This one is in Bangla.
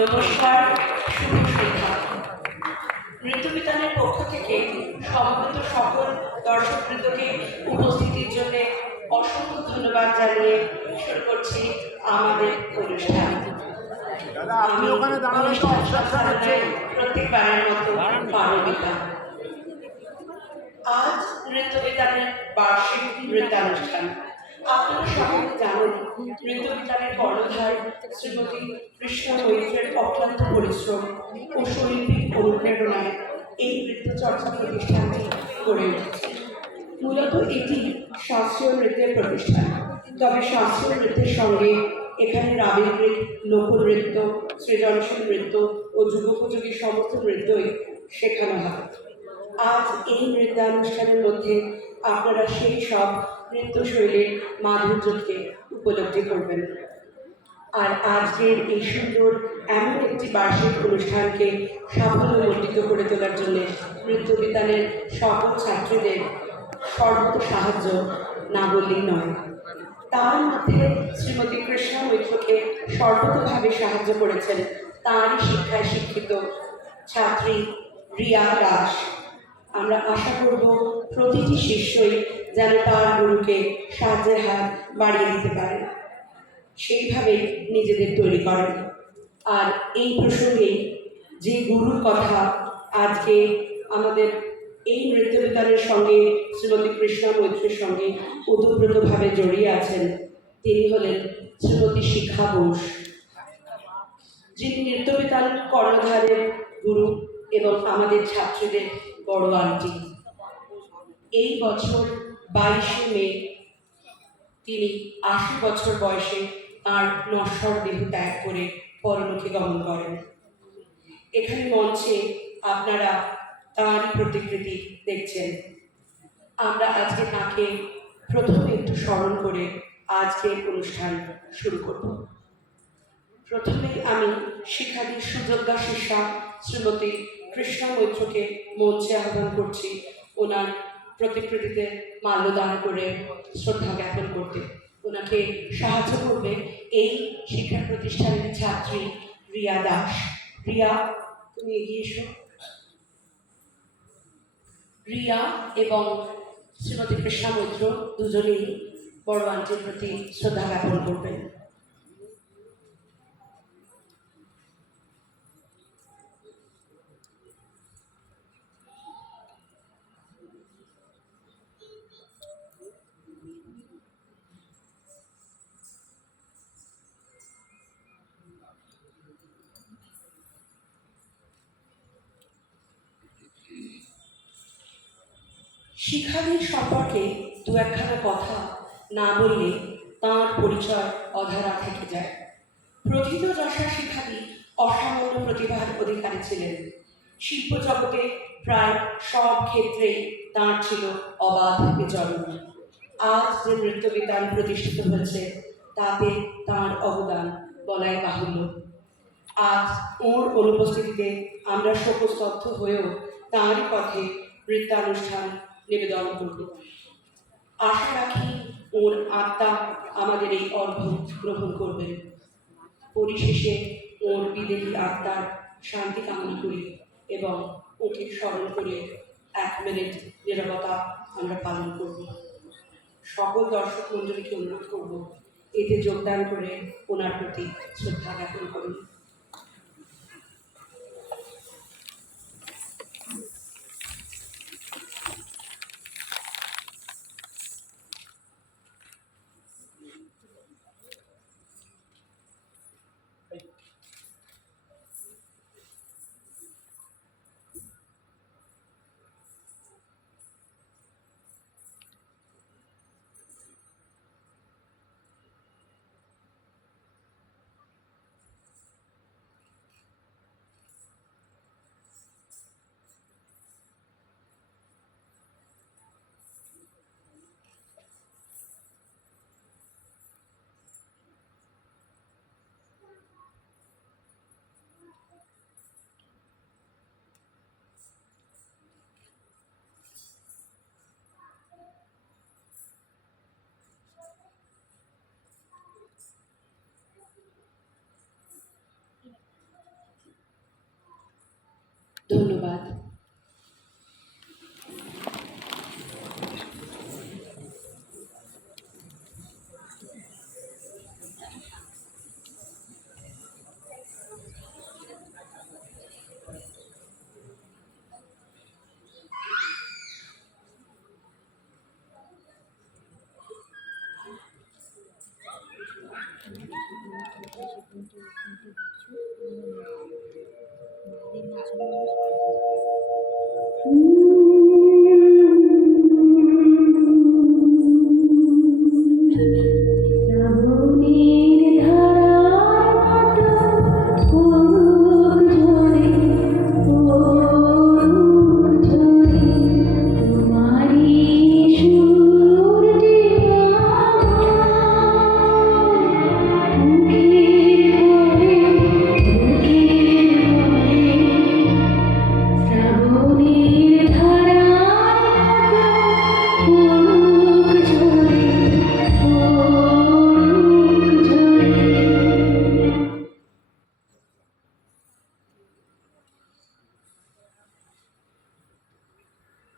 নমস্কার, শুভ সন্ধ্যা। নৃত্যবিতানের পক্ষ থেকে সমবেত সকল দর্শকবৃন্দকে উপস্থিতির জন্য অসংখ্য ধন্যবাদ জানিয়ে শুরু করছি আমাদের অনুষ্ঠান। প্রত্যেকবারের মতো পারমিতা। আজ নৃত্যবিতানের বার্ষিক নৃত্যানুষ্ঠান। আপনারা সকলে জানেন, নৃত্যবিতানের কর্ণধার শ্রীমতী কৃষ্ণা মৈত্রের অক্লান্ত পরিশ্রম ও শৈল্পিক অনুপ্রেরণায় এই নৃত্য চর্চা প্রতিষ্ঠানটি গড়ে উঠেছে। মূলত এটি শাস্ত্রীয় নৃত্যের প্রতিষ্ঠান, তবে শাস্ত্রীয় নৃত্যের সঙ্গে এখানে রাবীন্দ্রিক, লোকনৃত্য, সৃজনশীল নৃত্য ও যুগোপযোগী সমস্ত নৃত্যই শেখানো হয়। আজ এই নৃত্যানুষ্ঠানের মধ্যে আপনারা সেই সব নৃত্যশৈলীর মাধুর্যকে উপলব্ধি করবেন। আর আজকের এই সুন্দর এমন একটি বার্ষিক অনুষ্ঠানকে সাফল্যমণ্ডিত করে তোলার জন্য নৃত্যবিতানের সকল ছাত্রীদের সর্বত সাহায্য না বললেই নয়। তার মধ্যে শ্রীমতী কৃষ্ণা মৈত্রকে সর্বতভাবে সাহায্য করেছেন তাঁরই শিক্ষায় শিক্ষিত ছাত্রী রিয়া দাস। আমরা আশা করব প্রতিটি শিষ্যই যেন তার গুরুকে সাহায্যের হাত বাড়িয়ে দিতে পারেন, সেইভাবে নিজেদের তৈরি করেন। আর এই প্রসঙ্গে যে গুরুর কথা আজকে আমাদের এই নৃত্যবিতানের সঙ্গে শ্রীমতী কৃষ্ণা মৈত্রের সঙ্গে ওতপ্রোতভাবে জড়িয়ে আছেন, তিনি হলেন শ্রীমতী শিখা বোস, যিনি নৃত্যবিতান কর্ণধারের গুরু এবং আমাদের ছাত্রীদের বড় আন্টি। এই বছর 22শে মে তিনি 80 বছর বয়সে তাঁর নশ্বর দেহ ত্যাগ করে পরলোকে গমন করেন। এখানে মঞ্চে আপনারা তাঁর প্রতিকৃতি দেখছেন। আমরা আজকে তাঁকে প্রথমে একটু স্মরণ করে আজকের অনুষ্ঠান শুরু করব। প্রথমে আমি শিক্ষার্থী সুযোগ্যা শিষ্যা শ্রীমতী কৃষ্ণা মৈত্রকে মঞ্চে আহ্বান করছি ওনার প্রতিকৃতিতে মাল্যদান করে শ্রদ্ধা জ্ঞাপন করতে। ওনাকে সাহায্য করবে এই শিক্ষা প্রতিষ্ঠানের ছাত্রী রিয়া দাস। রিয়া, তুমি এগিয়ে এসো। রিয়া এবং শ্রীমতী কৃষ্ণা মৈত্র দুজনেই বড় আন্টির প্রতি শ্রদ্ধা জ্ঞাপন করবেন। শিখাদির সম্পর্কে দু একখানা কথা না বললে তাঁর পরিচয় অধরা থেকে যায়। প্রথিত যশা শিখাদি অসামান্য প্রতিভার অধিকারী ছিলেন। শিল্প জগতে প্রায় সব ক্ষেত্রেই তাঁর ছিল অবাধ বিচরণ। আজ যে নৃত্যবিতান প্রতিষ্ঠিত হয়েছে তাতে তাঁর অবদান বলাই বাহুল্য। আজ ওর অনুপস্থিতিতে আমরা শোকস্তব্ধ হয়েও তাঁরই পথে নৃত্যানুষ্ঠান নিবেদন করব। আশা রাখি ওর আত্মা আমাদের এই অর্ঘ্য গ্রহণ করবেন। পরিশেষে ওর বিদেহী আত্মার শান্তি কামনা করি এবং ওকে স্মরণ করে 1 মিনিট নীরবতা আমরা পালন করব। সকল দর্শক মণ্ডলীকে অনুরোধ করব এতে যোগদান করে ওনার প্রতি শ্রদ্ধা জ্ঞাপন করুন। ধন্যবাদ।